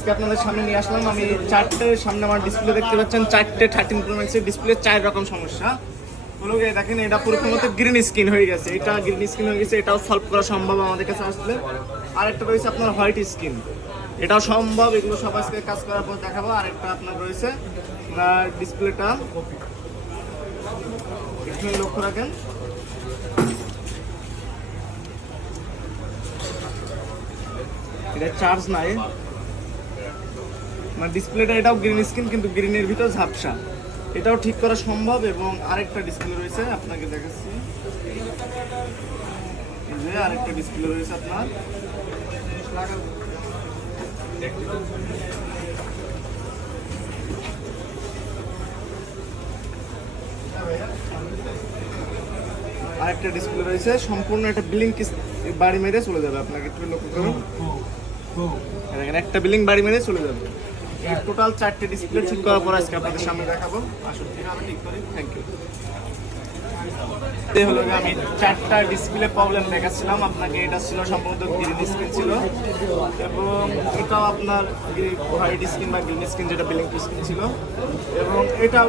আজকে আপনাদের সামনে নিয়ে আসলাম আমি চারটে সামনে আমার ডিসপ্লে দেখতে পাচ্ছেন চারটে 13 প্রো ম্যাক্সের ডিসপ্লে 4 রকম সমস্যা হলো গিয়ে দেখেন এটা পুরোপুরি গ্রিন স্ক্রিন হয়ে গেছে, এটা গ্রিন স্ক্রিন হয়ে গেছে, এটাও সলভ করা সম্ভব আমাদের কাছে আসলে। আরেকটা রয়েছে আপনার হোয়াইট স্ক্রিন, এটাও সম্ভব, এগুলো সব আজকে কাজ করার পর দেখাবো। আরেকটা আপনার রয়েছে ডিসপ্লেটা একটু লক্ষ্য রাখেন, এটা চার্জ নাই মানে ডিসপ্লেটা, এটাও গ্রিন স্ক্রিন কিন্তু গ্রিনের ভিতর ঝাপসা, এটাও ঠিক করা সম্ভব। এবং আরেকটা ডিসপ্লে রয়েছে আপনাকে দেখাচ্ছি, এই যে আরেকটা ডিসপ্লে রয়েছে আপনার, আরেকটা ডিসপ্লে রয়েছে সম্পূর্ণ একটা ব্লিঙ্ক বাড়ি মেরে চলে যাবে, আপনাকে একটু লক্ষ্য করুন, দেখেন একটা ব্লিঙ্ক বাড়ি মেরে চলে যাবে। টোটাল 4টে ডিসপ্লে ঠিক করার পর আজকে আপনাদের সামনে দেখাবো। আসুন কিভাবে ঠিক করি। Thank you. এই হলো আমি 4টা ডিসপ্লে প্রবলেম দেখাচ্ছিলাম আপনাকে, এটা ছিল সম্পূর্ণ গ্রিন স্ক্রিন ছিল এবং এটাও আপনার হোয়াইট স্ক্রিন বা গ্রিন স্ক্রিন যেটা ব্লিঙ্ক স্ক্রিন ছিল, এবং এটাও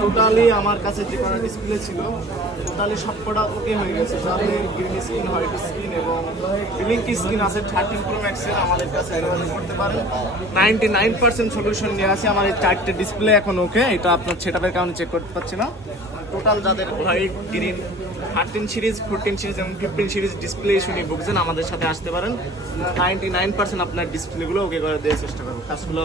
টোটালি আমার কাছে যে কটা ডিসপ্লে ছিল টোটালি সবকটা ওকে হয়ে গেছে। তাহলে গ্রিন স্ক্রিন, হোয়াইট স্ক্রিন এবং ব্লিঙ্ক স্ক্রিন আছে 13 প্রো ম্যাক্সের, আমাদের কাছে যোগাযোগ করতে পারেন। 99% সলিউশন নিয়ে আছে আমার এই 4টে ডিসপ্লে এখন ওকে, এটা আপনার সেটআপের কারণে চেক করতে পারছি না। টোটাল যাদের হোয়াইট, গ্রিন, 13 সিরিজ, 14 সিরিজ এবং 15 সিরিজ ডিসপ্লে ইস্যু নিয়ে ভুগছেন আমাদের সাথে আসতে পারেন। 99% আপনার ডিসপ্লেগুলো ওকে করে দেওয়ার চেষ্টা করবো, কাজগুলো